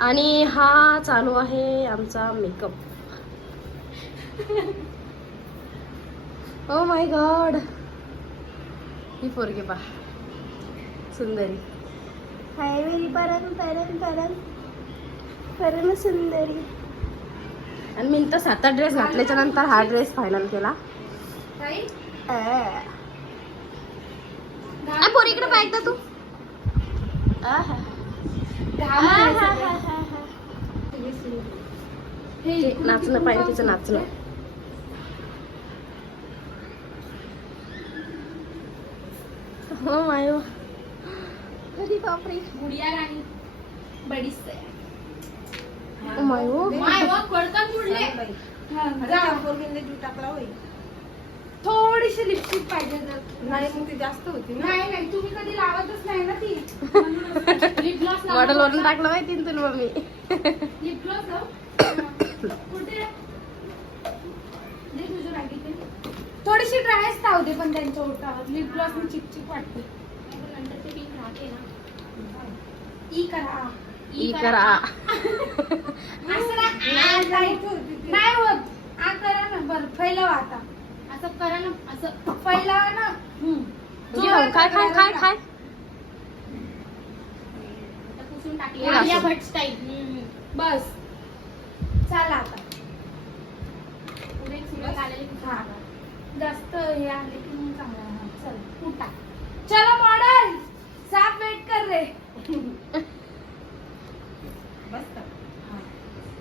आणि हा चालू आहे आमचा मेकअप. ओ माय गॉड, ही पोरगी पा सुंदरी. हाय वेरी परन परन परन परन सुंदरी. आणि मी तर 7-8 ड्रेस घातल्याच्या नंतर हा ड्रेस फायनल केला. पोरी इकडे पाहिजे तू. नाचणं पाहिजे तिचं नाचणं. हो मायो, अरे बापरे, गुडिया राणी बडीच मायो. थोडीशी लिपस्टिक पाहिजे. नाही मग ती जास्त होती. नाही तुम्ही कधी लावतच नाही ना ती. लिप ग्लॉस मॉडेल वरून टाकलं माहिती ना तुला मम्मी. लिप ग्लॉस कुठे तुझ्या बॅगेत थोडीशी ड्रायच लावते पण त्यांच्या ओठावर. लिप ग्लॉस मी चिकचिक वाटते. नंतर ते पिंक राहते ना. ई करा असं नाही होत. आ करा ना. बरं फैलावा आता. असं करा ना. असं फैलावा ना. काय काय काय काय पुसून टाकली आलिया भट स्टाईल. बस चला आता. जास्त हे आले की मग चांगला. चल उठा. चलो मॉडल साफ वेट कर रे.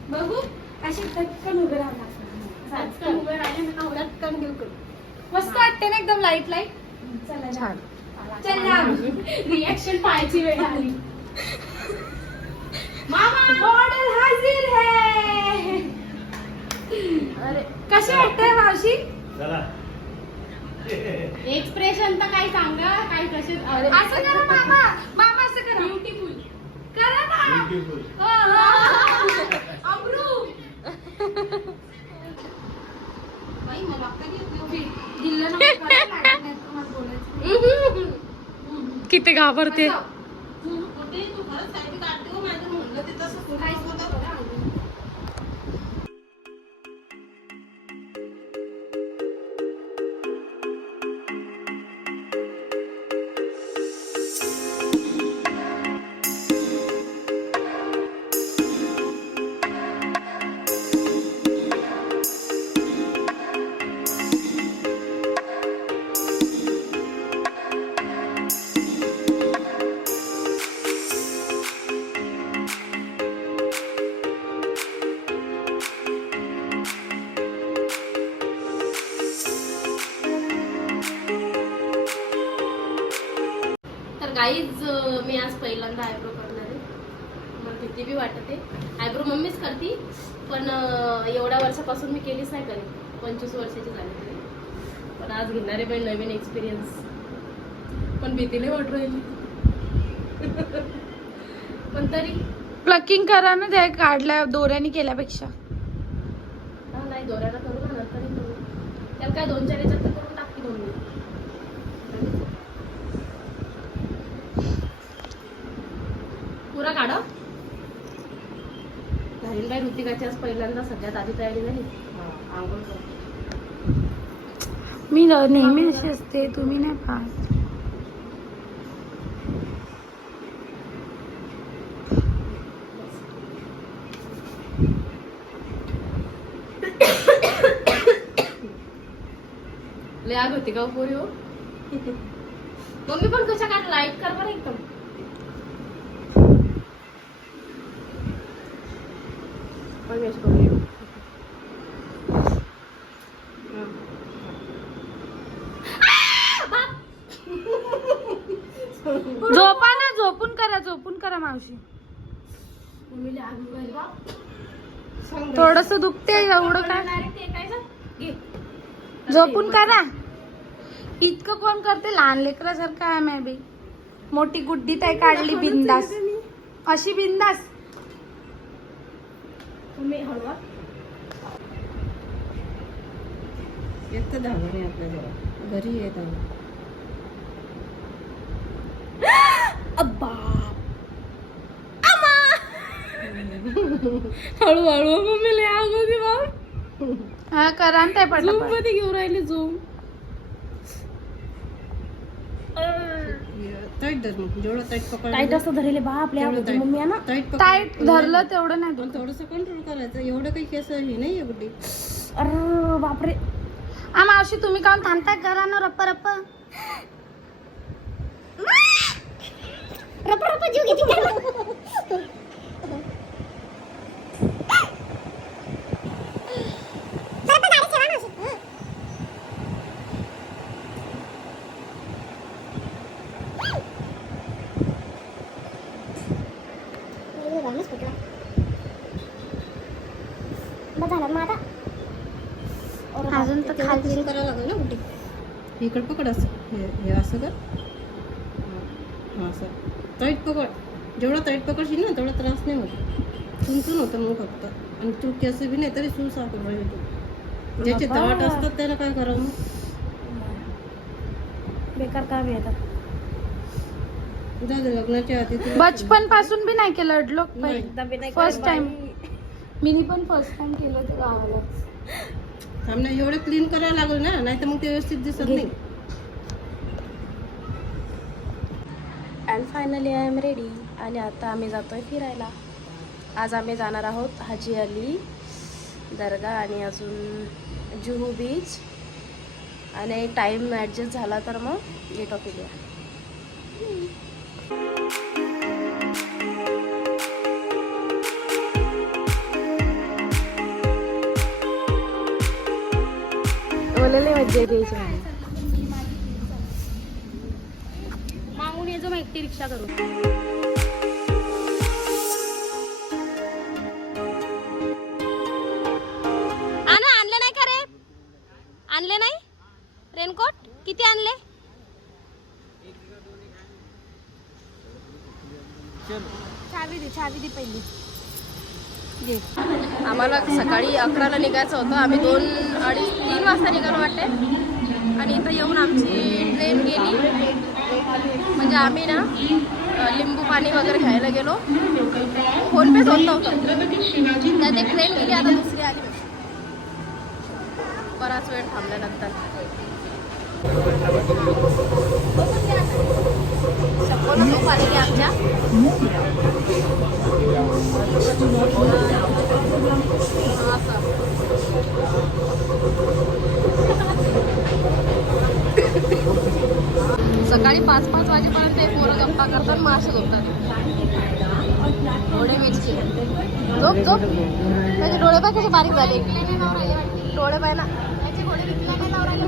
बघू अशी धक्कन उभे राहणार. उभे राहिले ना धक्कन घेऊ करू. मस्त वाटते ना एकदम लाईट लाईट. चला छान. चल रिएक्शन पाहायची वेळ आली. मामा मॉडेल हाजीर है. अरे कशी वाटते मावशी. एक्सप्रेशन तर काही सांगा. काही कसे असं करा मामा. मामा असं करा. ब्युटिफुल करा ना. अमरू बाई मला दिलं ना. किती घाबरते. तू खरंच काय काढते हो. माझं म्हणलं ते तसं काहीच होतं. गाईज मी आज पहिल्यांदा आयब्रो करणार आहे. मला भीती बी वाटते. आयब्रो मम्मीच करती पण एवढ्या वर्षापासून मी केलीच नाही कधी. 25 वर्षाची झाली तरी. पण आज घेणार आहे पण नवीन एक्सपिरियन्स. पण भीतीने वाटू राहिली. पण तरी प्लकिंग करा ना. त्या काढल्या दोऱ्याने केल्यापेक्षा. नाही दोऱ्याला करू ना नंतर करू. त्याला काय 2-4 याच्यात करून टाकते मम्मी. पुरा काढ. राहील बाई ऋतिकाची आज पहिल्यांदा सगळ्यात आधी तयारी झाली. आंघोळ कर. मी नेहमी अशी असते. तुम्ही नाही पाहत. लय आग होती का पोरी हो. मम्मी पण कशा काढ लाईट कर बरं एकदम. झोपा ना. झोपून करा मावशी. मम्मीला आग उडाली बा. थोडस दुखते एवढं काय. झोपून करा. इतकं कोण करते. लहान लेकरासारखं आहे मी बी. मोठी गुड्डी ताई काढली बिंदास. अशी बिंदास. तुम्ही हळवा. एक तर धावणे आपल्या घरी येत. अब्बा हळूहळू मम्मी लय आग होती बाप. हा करा ना ते झूम पटापट. मध्ये घेऊन राहिली झूम. टाईट धर मग, जेवढं टाईट पकड टाईट असं धरले बाप लय आग होती मम्मी आहे ना. टाईट धरलं तेवढं नाही पण दुखत. थोडंसं कंट्रोल करायचं, एवढं काही केस हे नाहीये गुड्डी. अरे बापरे. आ मावशी तुम्ही काऊन थांबताय, करा ना रप्पा रप्पा. रप्पा रप्पा जीव घेते. अजून तर खाली क्लीन करायला लागेल ना गुड्डी. इकडे पकड असं, हे असं कर. हां असं टाईट पकड. जेवढं टाईट पकडशील ना तेवढा त्रास नाही होत. चुनचुन होतं मग फक्त. आणि तू केस बी नाही तरी सून सापड पाहिजे तू. ज्याचे दाट असतात त्याला काय करावं मग. बेकार काम आहे आता. जाऊ दे, लग्नाच्या आधी तुला बचपन पासून बी नाही केलं अडलो नाही. First time. मी पण फर्स्ट टाइम केलं ते गावाला. थांब ना, एवढं क्लीन करायला लागेल ना, नाही तर मग ते व्यवस्थित दिसत नाही. And finally I am ready. आणि आता आम्ही जातोय फिरायला. आज आम्ही जाणार आहोत हाजी अली दर्गा आणि अजून जुहू बीच. आणि टाईम ॲडजस्ट झाला तर मग गेट ऑफ इंडिया. मला लय मज्जा येते याच्यामध्ये. मागून येतो मग एकटी रिक्षा करू. आणलं नाही का रे? आणले नाही रेनकोट? किती आणले? चावी दे पहिली. आम्हाला सकाळी 11ला निघायचं होतं. आम्ही 2, 2:30, 3 वाजता निघालो वाटते. आणि इथं येऊन आमची ट्रेन गेली. म्हणजे आम्ही ना लिंबू पाणी वगैरे घ्यायला गेलो. फोनपेच होत नव्हतं. त्यात एक ट्रेन गेली, आता दुसरी आली. बराच वेळ थांबल्यानंतर शक्कोला झोप आलेली आमच्या. सकाळी 5-5 वाजेपर्यंत हे पोरं गप्पा करतात, मासे झोपतात. डोळे वेचले. झोप झोप. त्याचे डोळे पाय कसे बारीक झाले. डोळे पाय ना. त्याचे डोळे विकला नाही लावरायला.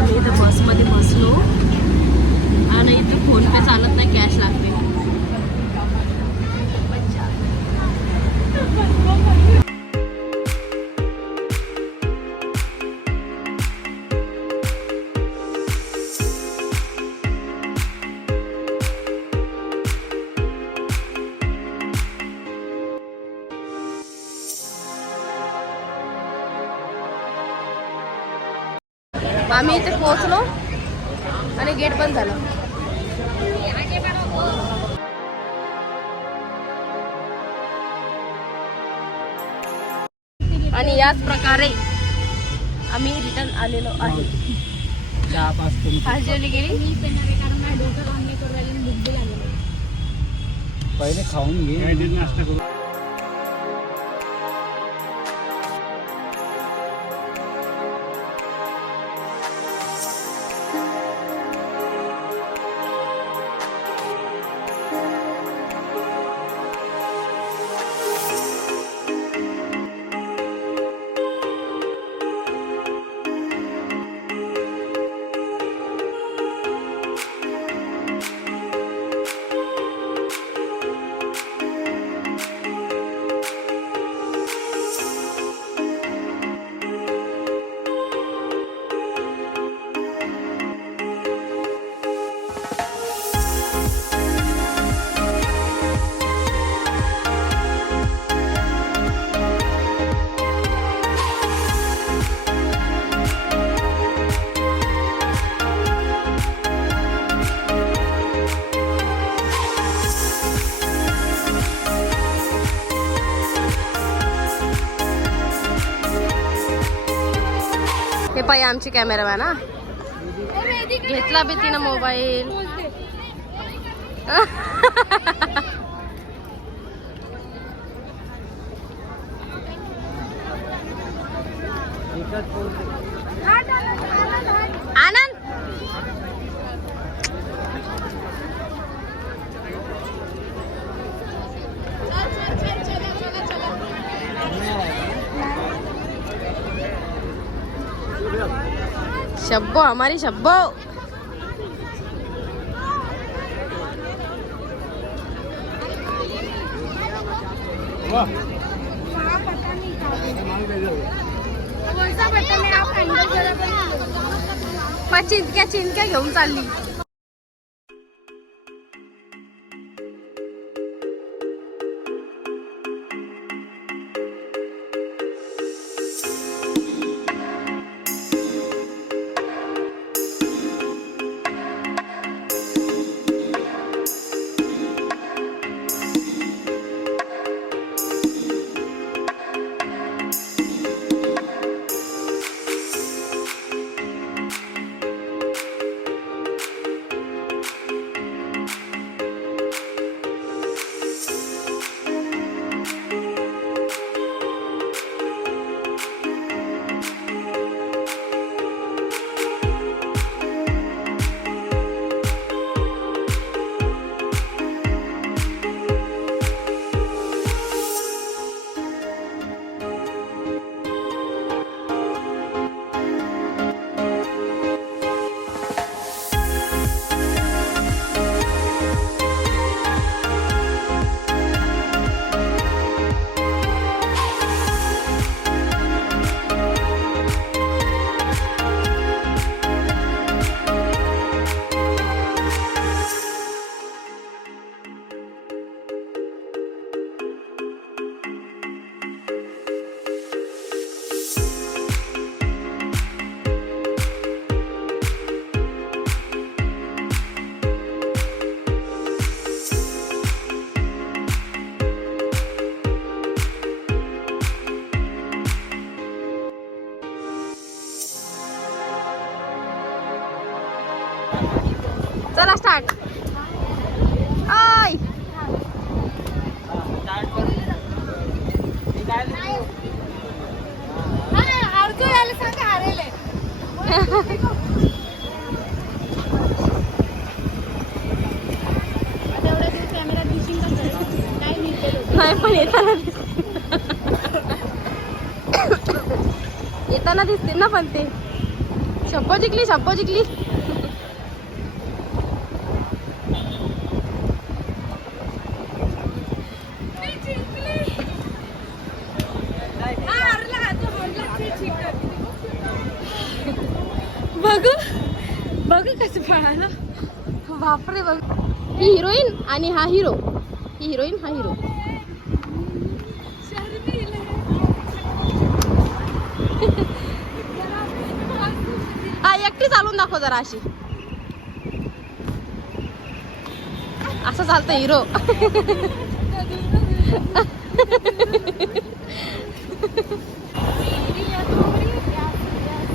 आम्ही इथं बसमध्ये बसलो आणि इथं फोनपे चालत नाही, कॅश लागते. आम्ही इथे पोहोचलो आणि गेट बंद झालं. आणि याच प्रकारे आम्ही रिटर्न आलेलो आहे. हाजी अली गेली. पहिले खाऊन घे. पप्पा आहे आमची कॅमेरामॅन हा. घेतला बी तिनं मोबाईल. आनंद शब्बो हमारी शब्बो. चिंटक्या चिंटक्या घेऊन चालली. चला स्टार्ट. आय नाही पण येताना दिसतील ना पण ते. शब्बो जिंकली शब्बो जिंकली. बघू बघू कसं पळालं. बापरे बघ. ही हिरोईन आणि हा हिरो. ही हिरोईन हा हिरो. हा एकटी चालून दाखव जरा अशी. असं चालतं हिरो.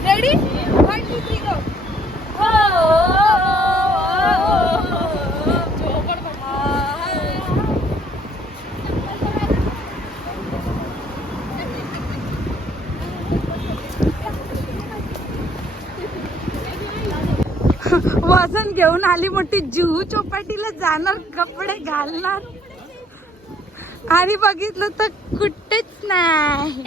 रेडी 1 2 3 गो. वजन घेऊन आली मोठी. जुहू चौपाटीला जाणार, कपडे घालणार आणि बघितलं तर कुठेच नाही.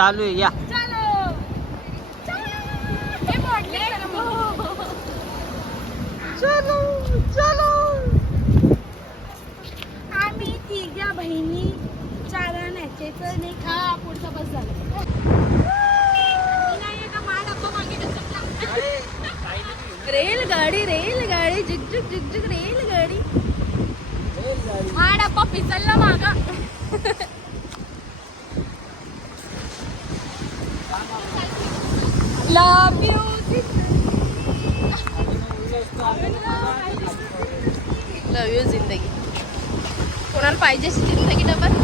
चालू आहे या. आम्ही तिघ्या बहिणी चालण्याचे चणे. हा पुढचा बस झाला. रेलगाडी रेलगाडी झुकझुक झुकझुक रेलगाडी. हा डब्बा पिचलला मागा. लव यू लव यू जिंदगी. कोणाला पाहिजे अशी जिंदगी डबल.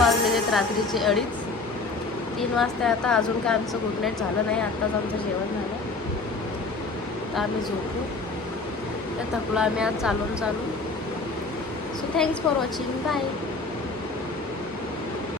वाजलेले रात्रीचे 2:30-3 वाजता. आता अजून काय आमचं गुड नाईट झालं नाही. आत्ताच आमचं जेवण झालं तर आम्ही झोपू. तर थकलो आम्ही आज चालून. So thanks for watching. Bye.